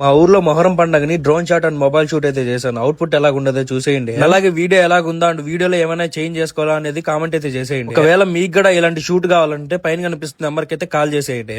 మా ఊర్లో మొహరం పండుగని drone shot and mobile shoot అయితే చేశాను. అవుట్పుట్ ఎలా ఉండదో చూసేయండి. అలాగే వీడియో ఎలాగుందా అండ్ వీడియోలో ఏమైనా చేంజ్ చేసుకోవాలా అనేది కామెంట్ అయితే చేసేయండి. ఒకవేళ మీకు కూడా ఇలాంటి షూట్ కావాలంటే పైన కనిపిస్తున్న నెంబర్కి అయితే కాల్ చేసేయండి.